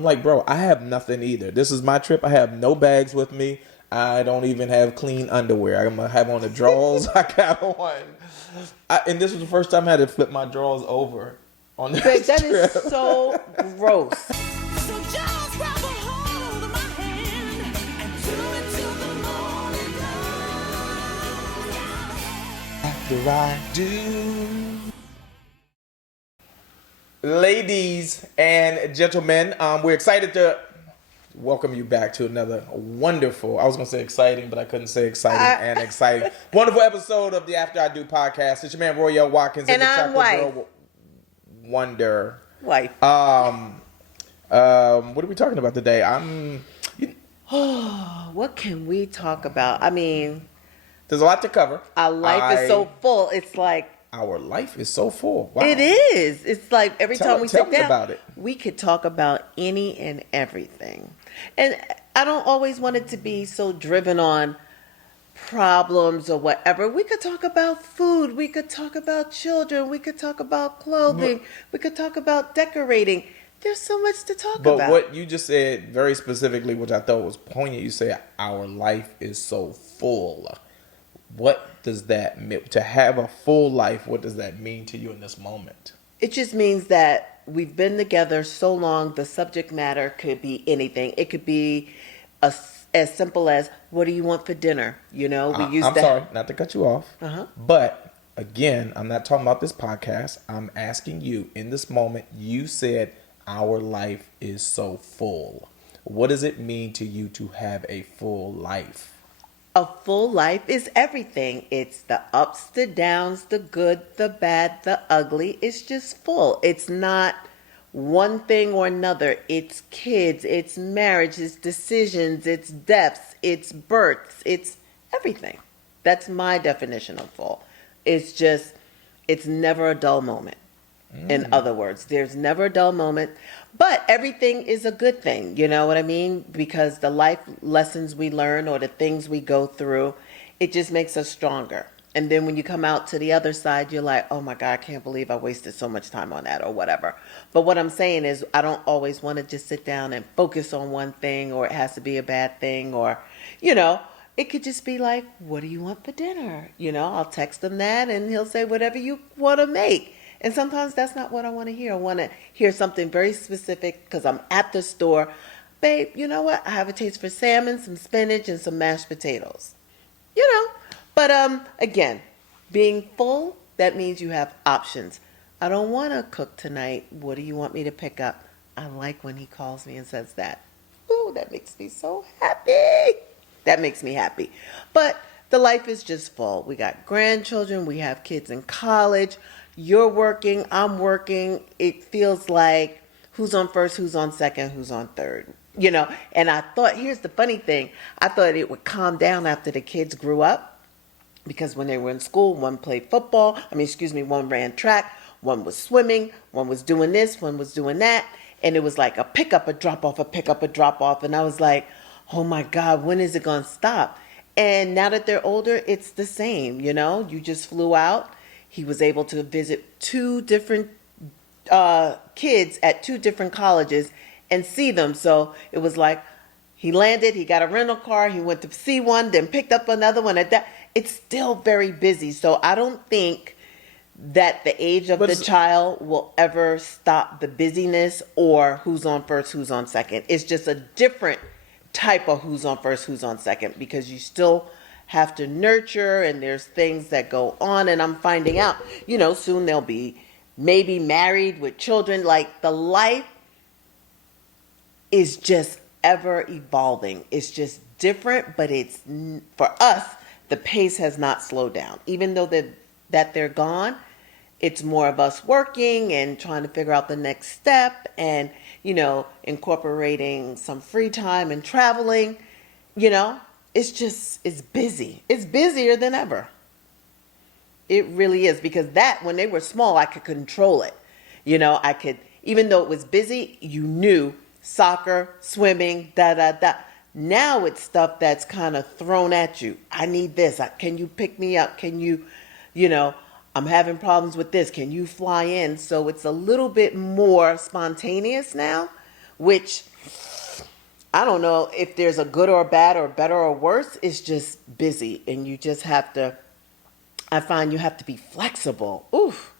I'm like, bro, I have nothing either. This is my trip. I have no bags with me. I don't even have clean underwear. I'm gonna have on the drawers. I got on. And this was the first time I had to flip my drawers over on Babe, this that is trip. so gross. So just grab a hold of my hand and do it till the morning After I do. Ladies and gentlemen, we're excited to welcome you back to another wonderful, I was going to say exciting, but I couldn't say exciting, wonderful episode of the After I Do podcast. It's your man, Royale Watkins, And the I'm Chocolate Girl Wonder. Wife. What are we talking about today? What can we talk about? I mean, There's a lot to cover. our life is so full. It's like, Our life is so full. Wow. it is. It's like every time we tell sit me down, about it. we could talk about any and everything. And I don't always want it to be so driven on problems or whatever. We could talk about food. We could talk about children. We could talk about clothing. We could talk about decorating. There's so much to talk But about. what you just said very specifically, which I thought was poignant, you say our life is so full. What does that mean? To have a full life, what does that mean to you in this moment? It just means that we've been together so long, the subject matter could be anything. It could be as simple as, what do you want for dinner? You know, we use I'm that. sorry, not to cut you off, Uh-huh. but again, I'm not talking about this podcast. I'm asking you, in this moment, you said our life is so full. What does it mean to you to have a full life? A full life is everything. It's the ups, the downs, the good, the bad, the ugly. It's just full. It's not one thing or another. It's kids, it's marriage, it's decisions, it's deaths, it's births, it's everything. That's my definition of full. It's just, it's never a dull moment. In other words, there's never a dull moment, but everything is a good thing. You know what I mean? Because the life lessons we learn or the things we go through, it just makes us stronger. And then when you come out to the other side, you're like, oh my God, I can't believe I wasted so much time on that or whatever. But what I'm saying is I don't always want to just sit down and focus on one thing, or it has to be a bad thing, or, you know, it could just be like, what do you want for dinner? You know, I'll text him that and he'll say whatever you want to make. And sometimes that's not what I want to hear. I want to hear something very specific because I'm at the store. Babe, you know what? I have a taste for salmon, some spinach, and some mashed potatoes. You know. But again, being full, that means you have options. I don't want to cook tonight. What do you want me to pick up? I like when he calls me and says that. Ooh, that makes me so happy. That makes me happy. But the life is just full. We got grandchildren. We have kids in college. You're working, I'm working. It feels like who's on first, who's on second, who's on third. You know, and I thought, here's the funny thing. I thought it would calm down after the kids grew up. Because when they were in school, one played football. One ran track. One was swimming. One was doing this. One was doing that. And it was like a pick up, a drop off, a pick up, a drop off. And I was like, oh my God, when is it going to stop? And now that they're older, it's the same. You know, you just flew out. He was able to visit two different kids at two different colleges and see them. So it was like he landed, he got a rental car, he went to see one, then picked up another one at that. It's still very busy. So I don't think that the age of the child will ever stop the busyness or who's on first, who's on second. It's just a different type of who's on first, who's on second, because you still have to nurture and there's things that go on. And I'm finding out, you know, soon they'll be maybe married with children. Like the life is just ever evolving. It's just different, but it's, for us, the pace has not slowed down. Even though that they're gone, it's more of us working and trying to figure out the next step and, you know, incorporating some free time and traveling, you know. It's busy. It's busier than ever. It really is, because that, when they were small, I could control it. You know, I could, even though it was busy, you knew soccer, swimming, da-da-da. Now it's stuff that's kind of thrown at you. I need this. Can you pick me up? Can you, you know, I'm having problems with this. Can you fly in? So it's a little bit more spontaneous now, which I don't know if there's a good or bad or better or worse. It's just busy, and you just have to. I find you have to be flexible. Oof,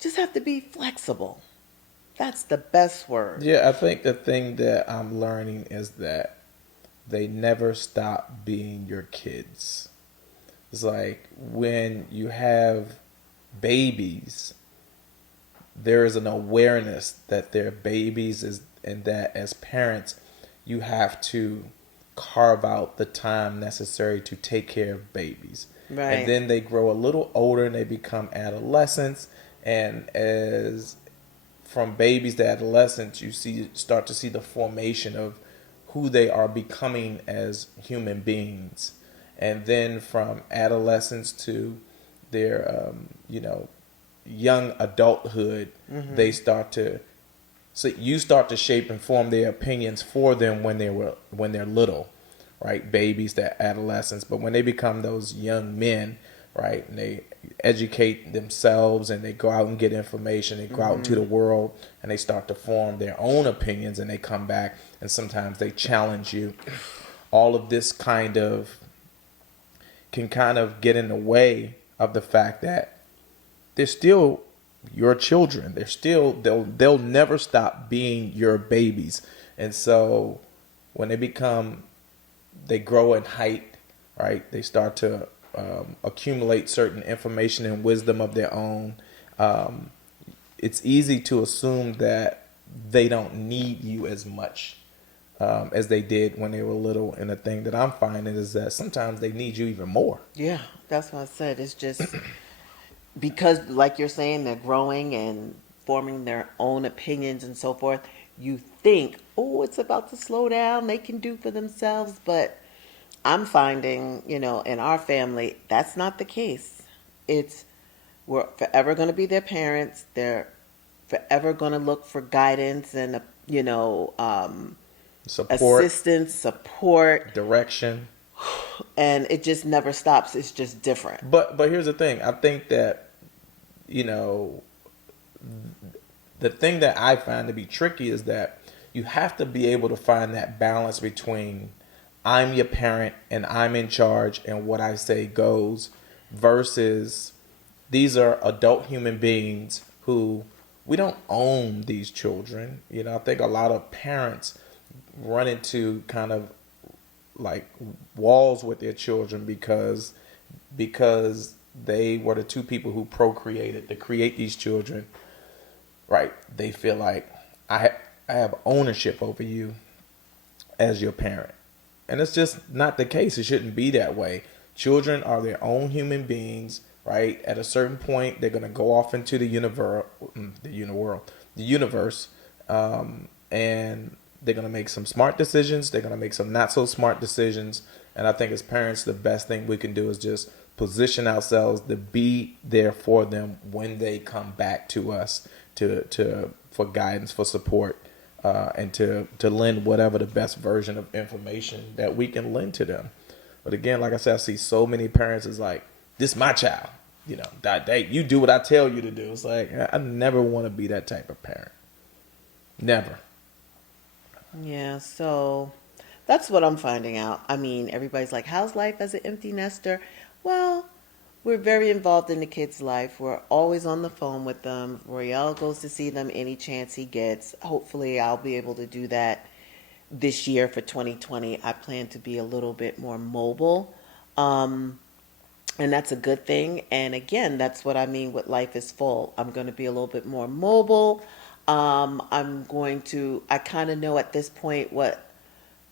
just have to be flexible. That's the best word. Yeah, I think the thing that I'm learning is that they never stop being your kids. It's like when you have babies, there is an awareness that they're babies is and that as parents you have to carve out the time necessary to take care of babies. Right. And then they grow a little older and they become adolescents, and as from babies to adolescents you start to see the formation of who they are becoming as human beings. And then from adolescence to their young adulthood, they start to so you start to shape and form their opinions for them when they're little, right? Babies to adolescents, but when they become those young men, right, and they educate themselves and they go out and get information, they go out into the world and they start to form their own opinions, and they come back and sometimes they challenge you. All of this can kind of get in the way of the fact that they're still your children. They'll never stop being your babies. And so when they grow in height, right? They start to accumulate certain information and wisdom of their own. It's easy to assume that they don't need you as much as they did when they were little. And the thing that I'm finding is that sometimes they need you even more. Yeah, that's what I said. It's just because, like you're saying, they're growing and forming their own opinions and so forth. You think, oh, it's about to slow down. They can do for themselves. But I'm finding, in our family, that's not the case. We're forever going to be their parents. They're forever going to look for guidance and, Support, assistance, support, direction. and it just never stops. It's just different. But here's the thing. I think that, the thing that I find to be tricky is that you have to be able to find that balance between I'm your parent and I'm in charge and what I say goes, versus these are adult human beings who we don't own these children. I think a lot of parents run into kind of like walls with their children because they were the two people who procreated to create these children, right? They feel like I have ownership over you as your parent. And it's just not the case. It shouldn't be that way. Children are their own human beings, right? At a certain point, they're going to go off into the universe, and they're going to make some smart decisions. They're going to make some not so smart decisions. And I think as parents, the best thing we can do is just position ourselves to be there for them when they come back to us for guidance, for support, and to lend whatever the best version of information that we can lend to them. But again, like I said, I see so many parents is like, this is my child. You do what I tell you to do. It's like, I never want to be that type of parent. Never. Yeah, so that's what I'm finding out. I mean, everybody's like, how's life as an empty nester? Well, we're very involved in the kids' life. We're always on the phone with them. Royale goes to see them any chance he gets. Hopefully, I'll be able to do that this year for 2020. I plan to be a little bit more mobile. And that's a good thing. And again, that's what I mean with life is full. I'm going to be a little bit more mobile. I kind of know at this point what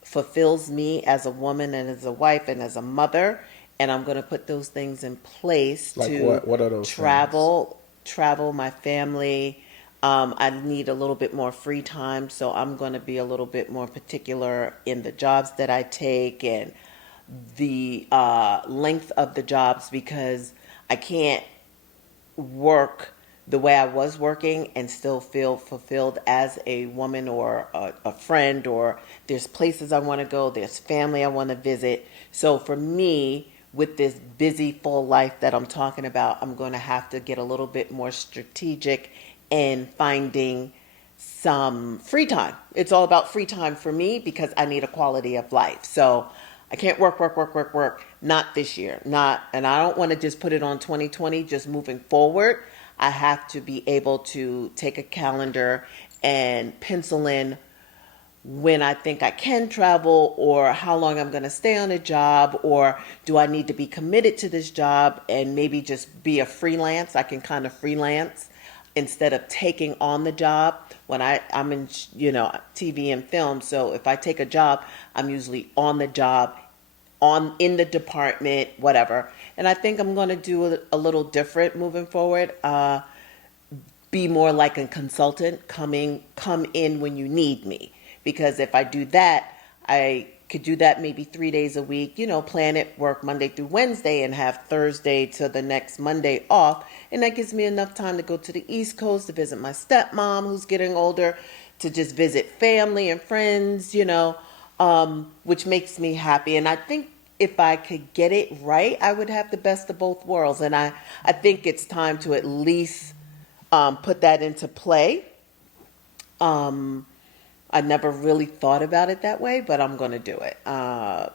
fulfills me as a woman and as a wife and as a mother. And I'm going to put those things in place Like to what are those travel my family. I need a little bit more free time. So I'm going to be a little bit more particular in the jobs that I take and the length of the jobs, because I can't work the way I was working and still feel fulfilled as a woman or a friend, or there's places I want to go, there's family I want to visit. So for me, with this busy, full life that I'm talking about, I'm going to have to get a little bit more strategic in finding some free time. It's all about free time for me because I need a quality of life. So I can't work. Not this year. And I don't want to just put it on 2020, just moving forward. I have to be able to take a calendar and pencil in when I think I can travel or how long I'm going to stay on a job, or do I need to be committed to this job and maybe just be a freelance? I can kind of freelance instead of taking on the job when I'm in, TV and film. So if I take a job, I'm usually on the job, in the department, whatever. And I think I'm going to do a little different moving forward. Be more like a consultant, come in when you need me. Because if I do that, I could do that maybe 3 days a week, plan it, work Monday through Wednesday and have Thursday to the next Monday off. And that gives me enough time to go to the East Coast to visit my stepmom who's getting older, to just visit family and friends, which makes me happy. And I think if I could get it right, I would have the best of both worlds. And I think it's time to at least put that into play. I never really thought about it that way, but I'm going to do it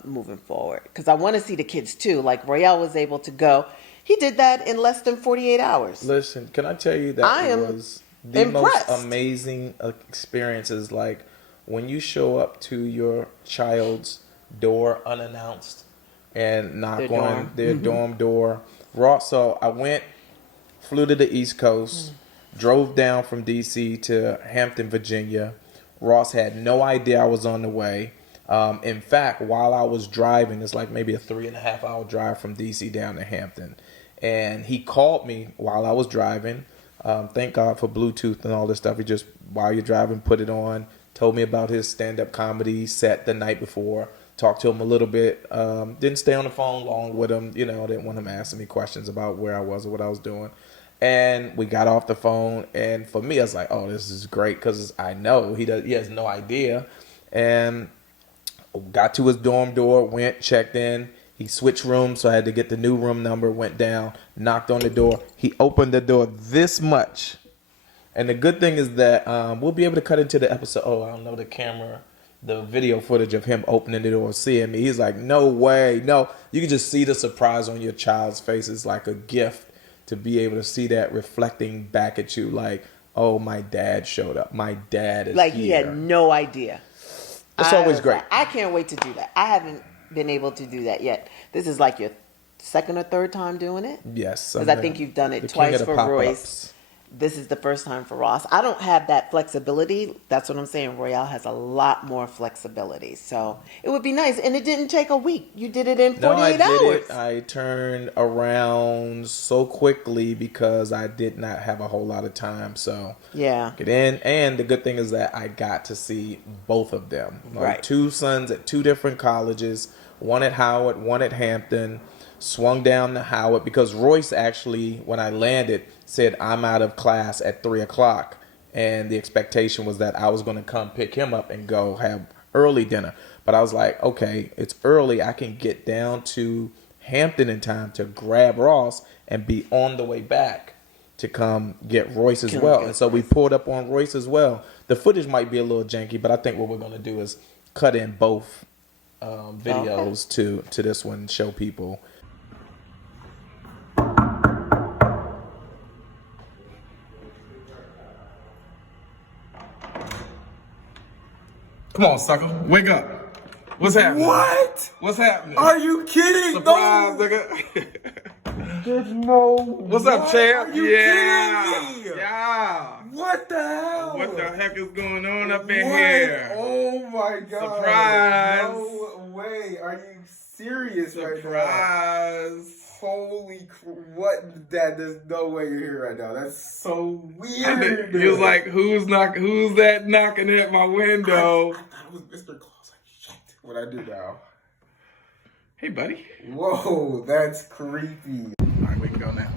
moving forward because I want to see the kids too. Like Royale was able to go. He did that in less than 48 hours. Listen, can I tell you that I am was the impressed. most amazing experiences, like when you show up to your child's door unannounced and knock Their on dorm. their dorm door. So I flew to the East Coast, drove down from D.C. to Hampton, Virginia. Ross had no idea I was on the way. In fact, while I was driving, it's like maybe a 3.5 hour drive from DC down to Hampton. And he called me while I was driving. Thank God for Bluetooth and all this stuff. He just, while you're driving, put it on, told me about his stand-up comedy set the night before, talked to him a little bit. Didn't stay on the phone long with him. Didn't want him asking me questions about where I was or what I was doing. And we got off the phone, and for me, I was like, "Oh, this is great," because I know he has no idea. And got to his dorm door, went, checked in. He switched rooms, so I had to get the new room number. Went down, knocked on the door. He opened the door this much, and the good thing is that we'll be able to cut into the episode. Oh, I don't know the video footage of him opening the door, seeing me. He's like, "No way, no!" You can just see the surprise on your child's face. It's like a gift to be able to see that reflecting back at you, like, oh, my dad showed up. My dad is Like here. he had no idea. It's always great. I can't wait to do that. I haven't been able to do that yet. This is like your second or third time doing it? Yes. Because I think you've done it the king twice of the for pop-ups. Royce. This is the first time for Ross. I don't have that flexibility. That's what I'm saying. Royale has a lot more flexibility. So it would be nice. And it didn't take a week. You did it in 48 No, I did hours. it. I turned around so quickly because I did not have a whole lot of time. So Yeah. get in. And the good thing is that I got to see both of them. My Right. two sons at two different colleges, one at Howard, one at Hampton. Swung down to Howard because Royce actually, when I landed, said I'm out of class at 3:00, and the expectation was that I was going to come pick him up and go have early dinner. But I was like, okay, it's early. I can get down to Hampton in time to grab Ross and be on the way back to come get Royce as well. And so we pulled up on Royce as well. The footage might be a little janky, but I think what we're going to do is cut in both videos to this one and show people. Come on, sucker. Wake up. What's happening? What? What's happening? Are you kidding? Surprise, No. nigga. There's no. What's up, What? champ? Are you Yeah. kidding me? Yeah. What the hell? What the heck is going on up in What? here? Oh my god. Surprise. No way. Are you serious right now? Surprise. Holy what? Dad, there's no way you're here right now. That's so weird. He was like, who's that knocking at my window? I thought it was Mr. Claus. Like, shit. What I do now? Hey, buddy. Whoa, that's creepy. All right, we can go now.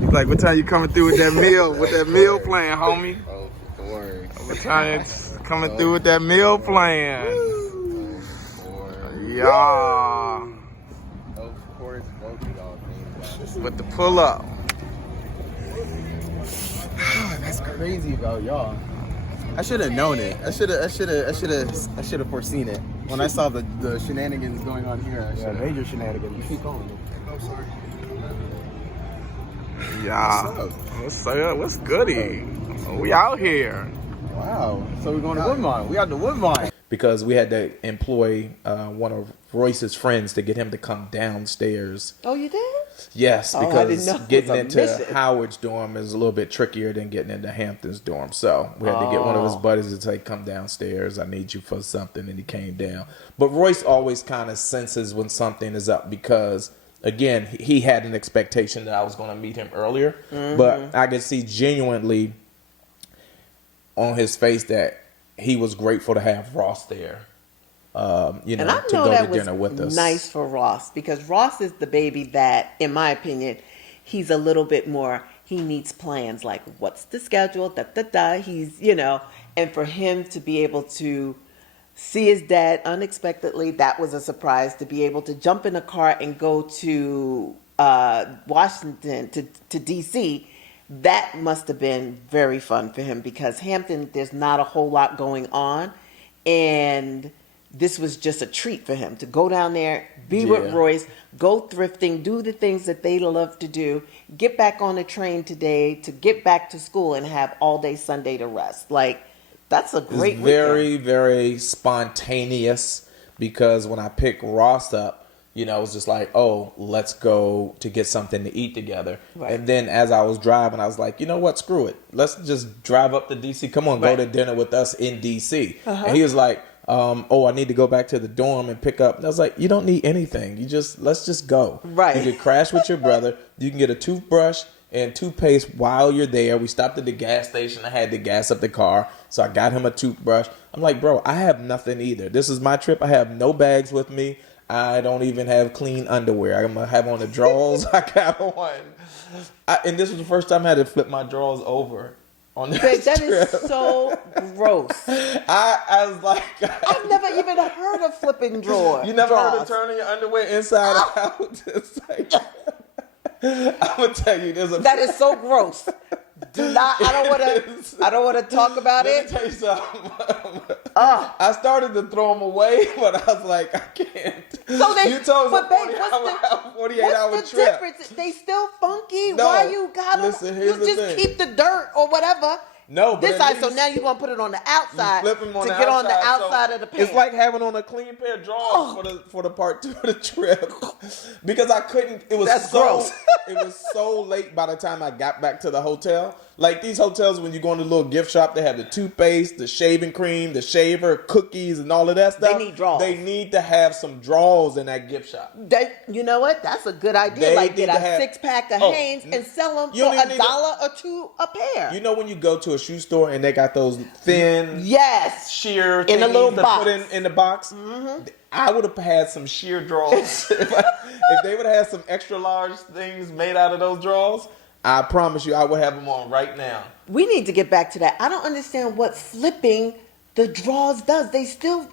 He's like, what time you coming through with that meal? With that meal plan, homie? Of course. What time it's coming through with that meal plan? Of course. Yeah. Of course, both of y'all came With the pull up. That's crazy about y'all. I should have known it. I should have foreseen it. When I saw the shenanigans going on here, major shenanigans. Keep going. Oh, sorry. Yeah. What's goody? We out here. Wow. So we're going to Woodmont. We out to Woodmont. Because we had to employ one of Royce's friends to get him to come downstairs. Oh, you did? Yes, Oh, I didn't because know it was getting a into mission. Howard's dorm is a little bit trickier than getting into Hampton's dorm. So we had to get one of his buddies to say, come downstairs. I need you for something. And he came down. But Royce always kind of senses when something is up because, again, he had an expectation that I was going to meet him earlier. But I could see genuinely on his face that he was grateful to have Ross there. And I to know go that to dinner with was us. nice for Ross because Ross is the baby that, in my opinion, he's a little bit more, he needs plans like what's the schedule, he's, and for him to be able to see his dad unexpectedly, that was a surprise. To be able to jump in a car and go to Washington, to D.C., that must have been very fun for him because Hampton, there's not a whole lot going on. And this was just a treat for him to go down there, be with Royce, go thrifting, do the things that they love to do, get back on the train today to get back to school and have all day Sunday to rest. Like, that's a great It's very, weekend. very spontaneous because when I picked Ross up, it was just like, oh, let's go to get something to eat together. Right. And then as I was driving, I was like, you know what? Screw it. Let's just drive up to D.C. Come on, go to dinner with us in D.C. And he was like, I need to go back to the dorm and pick up. And I was like, you don't need anything. Let's just go. Right. You can crash with your brother. You can get a toothbrush and toothpaste while you're there. We stopped at the gas station. I had to gas up the car. So I got him a toothbrush. I'm like, bro, I have nothing either. This is my trip. I have no bags with me. I don't even have clean underwear. I'm going to have on the drawers I got on. And this was the first time I had to flip my drawers over on this Babe, that trip. is so gross. I was like, I've never even heard of flipping drawers. you never heard of turning your underwear inside out? It's like, I'm gonna tell you, That is so gross. I don't want to talk about Let it. me tell you something. I started to throw them away, but I was like, I can't. So they, you told but us babe, a 48-hour what's the trip. difference? They still funky. No, Why you got them? listen, You here's the just thing. keep the dirt or whatever. No, but This at side. So least now you're gonna put it on the outside flip 'em on to the get on the outside, so outside of the pants. It's like having on a clean pair of drawers for the part 2 of the trip because I couldn't. It was That's so gross. it was so late by the time I got back to the hotel. Like these hotels, when you go in the little gift shop, they have the toothpaste, the shaving cream, the shaver, cookies, and all of that stuff. They need drawers. They need to have some drawers in that gift shop. You know what? That's a good idea. They Like need get to a have- 6-pack of Oh, Hanes and sell them you don't for even need to- $1 or $2 a pair. You know when you go to a shoe store and they got those thin Yes. sheer In a thingies little to box. put in the box. I would have had some sheer drawers if they would have had some extra large things made out of those drawers. I promise you, I would have them on right now. We need to get back to that. I don't understand what flipping the drawers does. They still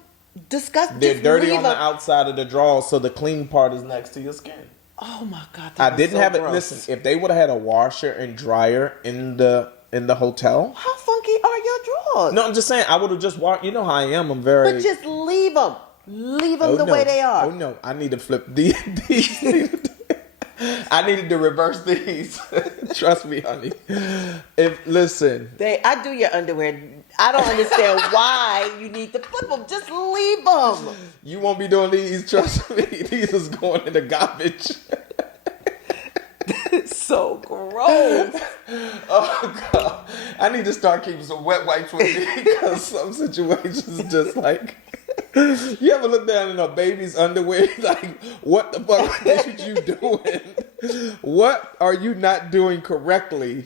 discuss. They're just dirty leave on the them. outside of the drawers, so the clean part is next to your skin. Oh my God! I that was didn't so have it. gross. Listen, if they would have had a washer and dryer in the hotel. How funky are your drawers? No, I'm just saying I would have just washed. You know how I am. I'm very. But just leave them. Leave them Oh, the no. way they are. Oh no, I need to flip these. I needed to reverse these. Trust me, honey. Listen, I do your underwear. I don't understand why you need to flip them. Just leave them. you won't be doing these. Trust me, these is going in the garbage. It's so gross. Oh God, I need to start keeping some wet wipes with me because some situations just like. You ever look down in a baby's underwear like, what the fuck is you doing? What are you not doing correctly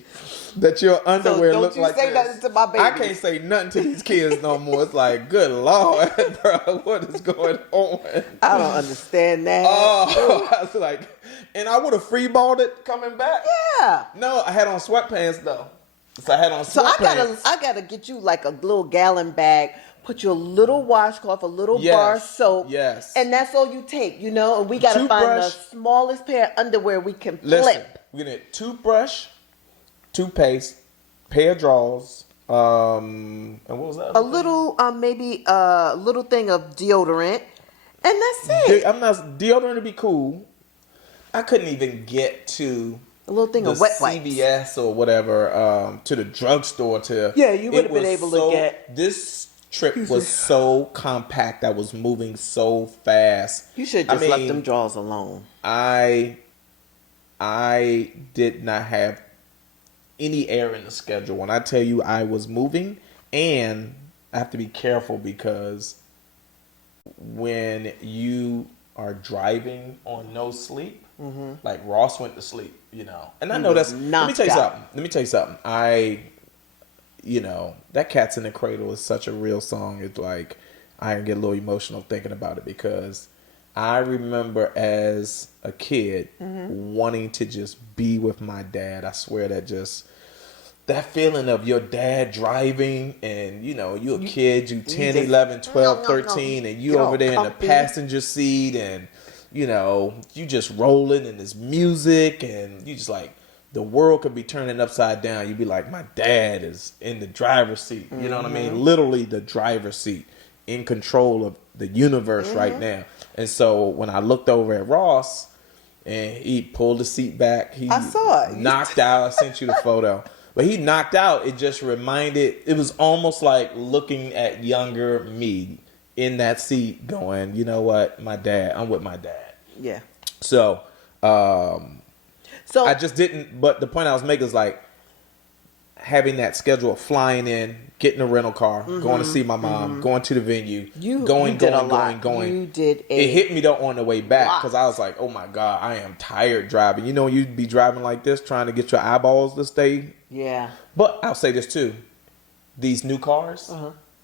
that your underwear don't look you like say this? nothing to my baby. I can't say nothing to these kids no more. It's like, good Lord, bro, what is going on? I don't understand that. Oh, I was like, and I would have freeballed it coming back. Yeah. No, I had on sweatpants though. So I had on So sweatpants. I gotta get you like a little gallon bag. Put your little washcloth, a little bar of soap. Yes. And that's all you take, you know. And we gotta find the Toothbrush. smallest pair of underwear we can Listen, flip. we're gonna need toothbrush, toothpaste, pair of drawers, and what was that? A little, maybe a little thing of deodorant, and that's it. I'm not deodorant to be cool. I couldn't even get to A little thing the of wet wipes. CVS or whatever to the drugstore to. Yeah, you would it have been was able so- to get. This trip was so compact. I was moving so fast. You should I just left mean, them drawers alone. I did not have any air in the schedule. When I tell you I was moving, and I have to be careful because when you are driving on no sleep, like Ross went to sleep, you know. And I know that's, let me knocked tell you out. something. Let me tell you something. You know, that Cats in the Cradle is such a real song. It's like, I get a little emotional thinking about it because I remember as a kid wanting to just be with my dad. I swear that feeling of your dad driving and, you know, you're a kid, you 10, just- 11, 12, no. 13, and you Get over all there in the comfy. passenger seat and, you know, you just rolling and there's music and you just like, the world could be turning upside down. You'd be like, my dad is in the driver's seat. You know what I mean? Literally the driver's seat, in control of the universe right now. And so when I looked over at Ross and he pulled the seat back, he I saw it. knocked out. I sent you the photo. But he knocked out. It just reminded, it was almost like looking at younger me in that seat going, you know what, I'm with my dad. Yeah. So, So I just didn't, but the point I was making is like having that schedule of flying in, getting a rental car, going to see my mom, going to the venue, you going. did a lot. You did It hit me though on the way back lot. because I was like, oh my God, I am tired driving. You know, you'd be driving like this, trying to get your eyeballs to stay. Yeah. But I'll say this too. These new cars,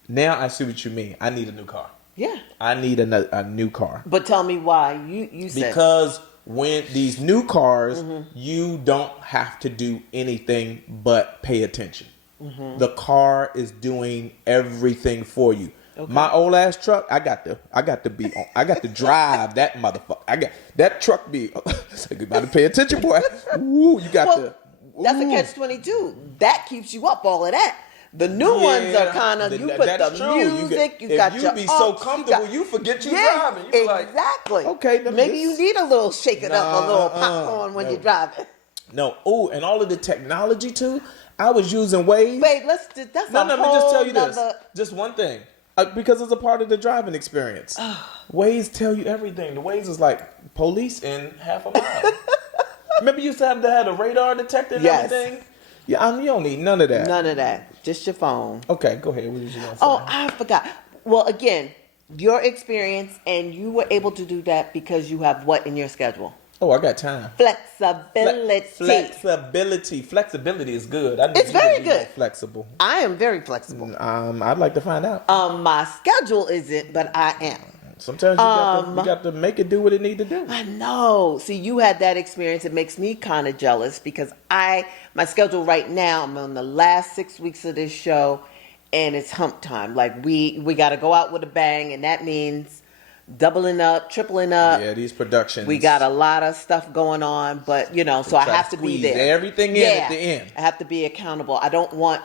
now I see what you mean. I need a new car. Yeah. I need a new car. But tell me why. You said Because when these new cars, you don't have to do anything but pay attention. The car is doing everything for you. Okay. My old ass truck, I got to drive that motherfucker. I got that truck be. You got to pay attention, boy. Ooh, you got to. That's a catch-22. That keeps you up, all of that. The new ones are kind of, you put that's the true. music, you if got you your be so ups, comfortable, you forget you driving. You be like, exactly. okay, then maybe this- you need a little shake it up, a little popcorn when no. you're driving. no. Oh, and all of the technology too. I was using Waze. Wait, that's No, a let me whole just tell you this. nother- Just one thing. Because it's a part of the driving experience. Waze tell you everything. The Waze is like police in half a mile. Remember you used to have a radar detector and Yes. everything? Yeah, you don't need none of that. None of that. Just your phone. Okay, go ahead. What was you going to say? Oh, I forgot. Well, again, your experience, and you were able to do that because you have what in your schedule? Oh, I got time. Flexibility. Flexibility is good. I need It's you to very be more good. flexible. I am very flexible. I'd like to find out. My schedule isn't, but I am. Sometimes you got to make it do what it need to do. I know. See, you had that experience. It makes me kind of jealous because my schedule right now, I'm on the last 6 weeks of this show, and it's hump time. Like we got to go out with a bang, and that means doubling up, tripling up. Yeah, these productions. We got a lot of stuff going on, but so I try to have to be squeeze there. everything in at the end. I have to be accountable. I don't want,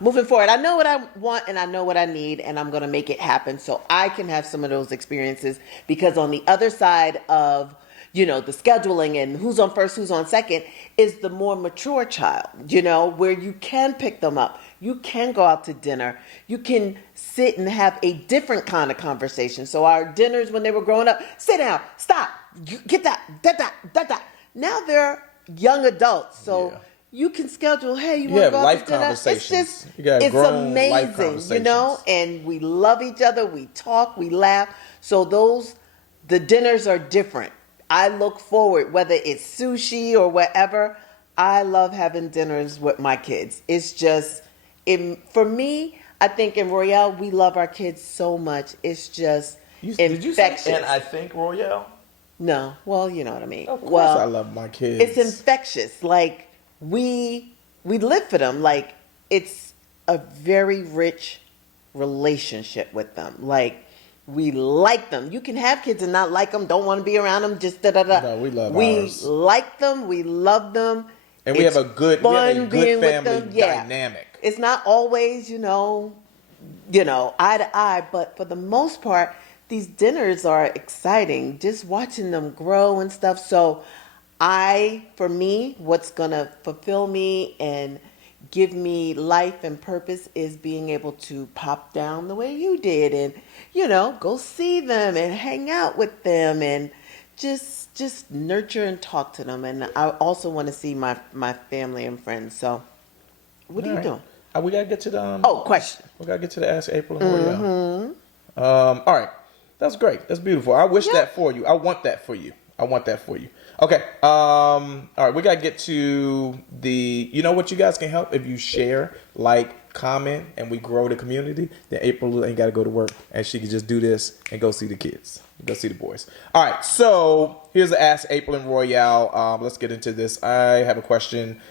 moving forward, I know what I want and I know what I need, and I'm going to make it happen so I can have some of those experiences, because on the other side of, the scheduling and who's on first, who's on second is the more mature child, where you can pick them up. You can go out to dinner. You can sit and have a different kind of conversation. So our dinners when they were growing up, sit down, stop, get that, that. Now they're young adults. So Yeah. you can schedule, hey, you You want to have go out life to dinner? conversations. You got It's grown life amazing, conversations. and we love each other. We talk, we laugh. So the dinners are different. I look forward, whether it's sushi or whatever. I love having dinners with my kids. It's just, for me, I think in Royale, we love our kids so much. It's just Did you say, infectious. and I think Royale? No, well, you know what I mean. Of course well, I love my kids. it's infectious. Like we we live for them. Like, it's a very rich relationship with them. Like, we like them. You can have kids and not like them, don't want to be around them, just da-da-da. No, we love We ours. like them, we love them. And we It's have a good fun being with family them. Yeah. dynamic. It's not always, eye to eye, but for the most part, these dinners are exciting. Just watching them grow and stuff. So for me, what's gonna fulfill me and give me life and purpose is being able to pop down the way you did and, go see them and hang out with them and just nurture and talk to them. And I also want to see my family and friends. So what are you All right. doing? We gotta get to the Question. We gotta get to the Ask April and Royale. All right, that's great. That's beautiful. I wish that for you. I want that for you. Okay. All right, we gotta get to the. You know what? You guys can help if you share, like, comment, and we grow the community. Then April ain't gotta go to work, and she can just do this and go see the kids, go see the boys. All right. So here's the Ask April and Royale. Let's get into this. I have a question.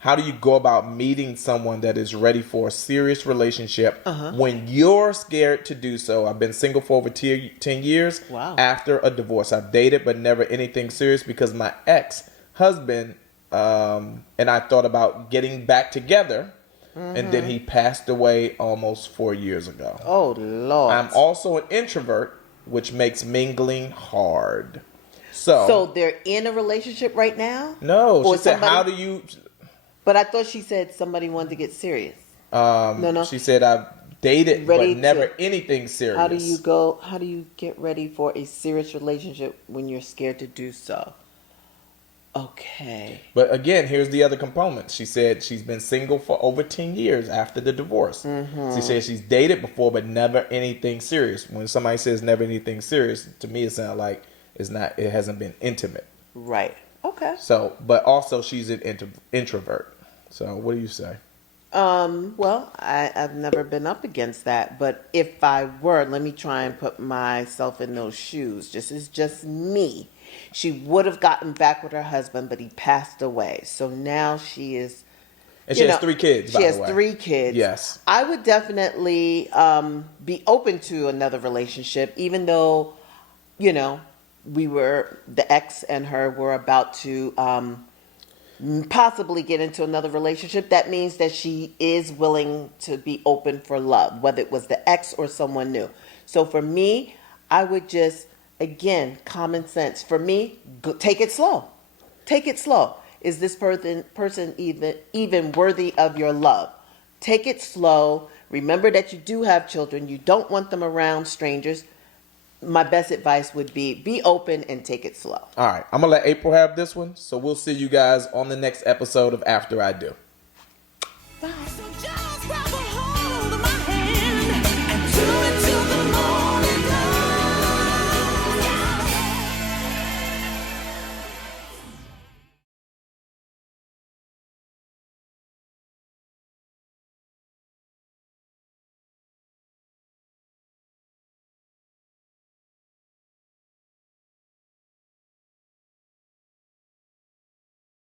How do you go about meeting someone that is ready for a serious relationship when you're scared to do so? I've been single for over 10 years. Wow. After a divorce. I've dated, but never anything serious because my ex-husband and I thought about getting back together, and then he passed away almost 4 years ago. Oh, Lord. I'm also an introvert, which makes mingling hard. So they're in a relationship right now? no, Or she said, somebody- how do you... But I thought she said somebody wanted to get serious. No. She said I've dated, Ready but never to- anything serious. How do you get ready for a serious relationship when you're scared to do so? Okay. But again, here's the other component. She said she's been single for over 10 years after the divorce. She said she's dated before, but never anything serious. When somebody says never anything serious, to me it sounds like it hasn't been intimate. Right. Okay. So, but also she's an introvert. So what do you say? Well, I've never been up against that, but if I were, let me try and put myself in those shoes. It's just me. She would have gotten back with her husband, but he passed away. So now she is. And she has 3 kids, by She the has way. 3 kids. Yes. I would definitely be open to another relationship, even though, the ex and her were about to possibly get into another relationship. That means that she is willing to be open for love, whether it was the ex or someone new. So for me, I would just, again, common sense. For me, take it slow. Take it slow. Is this person even worthy of your love? Take it slow. Remember that you do have children. You don't want them around strangers. My best advice would be open and take it slow. All right, I'm going to let April have this one. So we'll see you guys on the next episode of After I Do. So just grab a